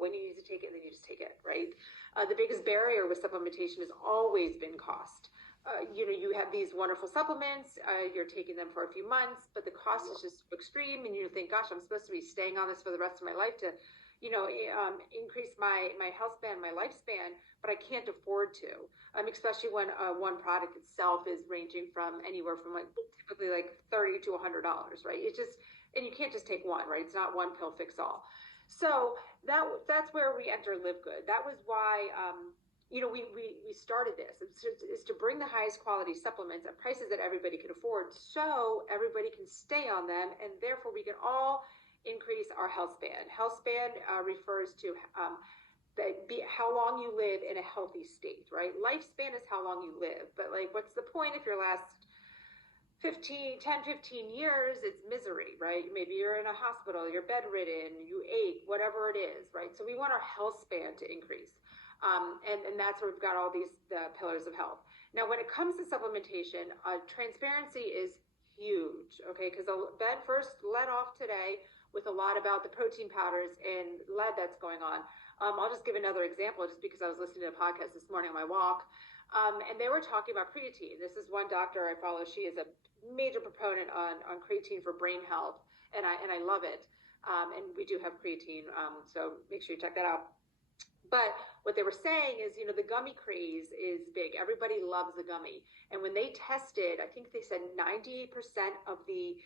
when you need to take it, then you just take it, right? The biggest barrier with supplementation has always been cost. You have these wonderful supplements, you're taking them for a few months, but the cost is just extreme, and you think, gosh, I'm supposed to be staying on this for the rest of my life to, increase my health span, my lifespan, but I can't afford to, especially when one product itself is ranging from anywhere from typically like $30 to $100, right? And you can't just take one, right? It's not one pill fix all. So that's where we enter Live Good. That was why, we started this is to bring the highest quality supplements at prices that everybody can afford, so everybody can stay on them, and therefore we can all increase our health span. Health span refers to how long you live in a healthy state, right? Lifespan is how long you live, but what's the point if your last 10, 15 years, it's misery, right? Maybe you're in a hospital, you're bedridden, you ache, whatever it is, right? So we want our health span to increase. And that's where we've got all the pillars of health. Now, when it comes to supplementation, transparency is huge, okay? Because Ben first led off today with a lot about the protein powders and lead that's going on. I'll just give another example just because I was listening to a podcast this morning on my walk. And they were talking about creatine. This is one doctor I follow. She is a major proponent on creatine for brain health, and I love it. And we do have creatine, so make sure you check that out. But what they were saying is, the gummy craze is big. Everybody loves the gummy. And when they tested, I think they said 98% of the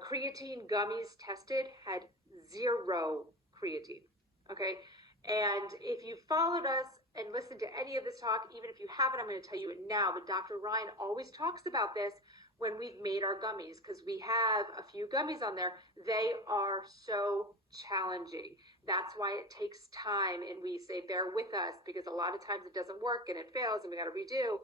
creatine gummies tested had 0 creatine. Okay. And if you followed us and listened to any of this talk, even if you haven't, I'm going to tell you it now, but Dr. Ryan always talks about this when we've made our gummies, because we have a few gummies on there. They are so challenging. That's why it takes time, and we say bear with us, because a lot of times it doesn't work and it fails and we got to redo,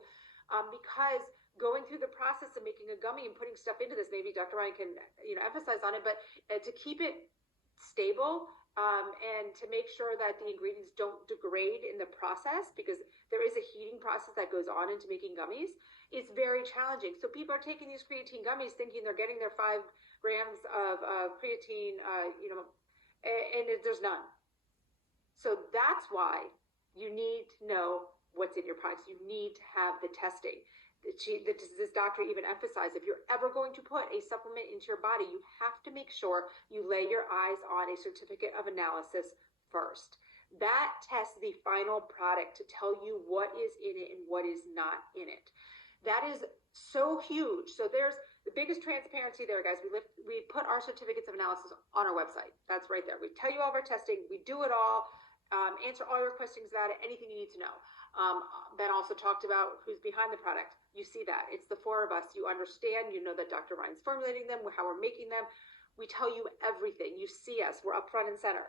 because going through the process of making a gummy and putting stuff into this, maybe Dr. Ryan can emphasize on it, but to keep it stable, and to make sure that the ingredients don't degrade in the process, because there is a heating process that goes on into making gummies, it's very challenging. So people are taking these creatine gummies thinking they're getting their 5 grams of creatine, and there's none. So that's why you need to know what's in your products. You need to have the testing. This doctor even emphasized, if you're ever going to put a supplement into your body, you have to make sure you lay your eyes on a certificate of analysis first. That tests the final product to tell you what is in it and what is not in it. That is so huge. So there's the biggest transparency there, guys. We put our certificates of analysis on our website. That's right there. We tell you all of our testing. We do it all. Answer all your questions about it, anything you need to know. Ben also talked about who's behind the product. You see that. It's the 4 of us. You understand. You know that Dr. Ryan's formulating them, how we're making them. We tell you everything. You see us. We're up front and center.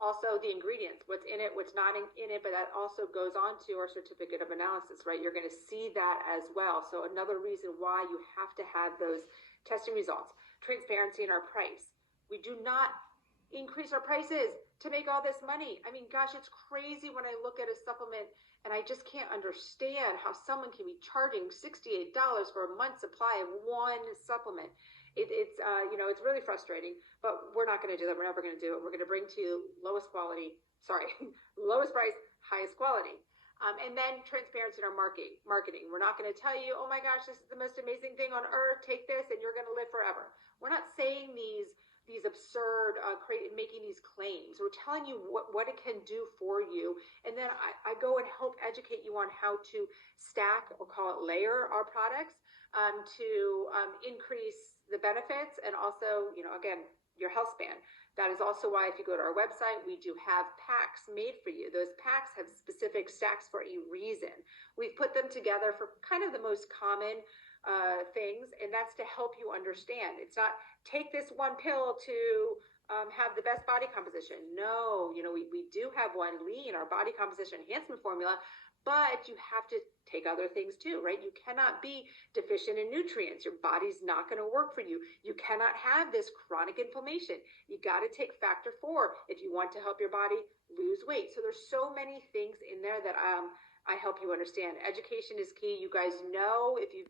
Also, the ingredients, what's in it, what's not in it, but that also goes on to our certificate of analysis, right? You're going to see that as well. So another reason why you have to have those testing results. Transparency in our price. We do not increase our prices to make all this money. I mean, gosh, it's crazy when I look at a supplement and I just can't understand how someone can be charging $68 for a month's supply of one supplement. It's really frustrating, but we're not going to do that. We're never going to do it. We're going to bring to you lowest price, highest quality. And then transparency in our marketing. We're not going to tell you, oh my gosh, this is the most amazing thing on earth. Take this and you're going to live forever. We're not saying these absurd, making these claims. We're telling you what it can do for you. And then I go and help educate you on how to stack, or call it layer, our products to increase the benefits, and also, again, your health span. That is also why if you go to our website, we do have packs made for you. Those packs have specific stacks for a reason. We've put them together for kind of the most common things, and that's to help you understand. It's not take this one pill to have the best body composition. No, we do have one, lean, our body composition enhancement formula, but you have to take other things too, right? You cannot be deficient in nutrients. Your body's not going to work for you. You cannot have this chronic inflammation. You got to take factor 4 if you want to help your body lose weight. So there's so many things in there that I help you understand. Education is key. You guys know, if you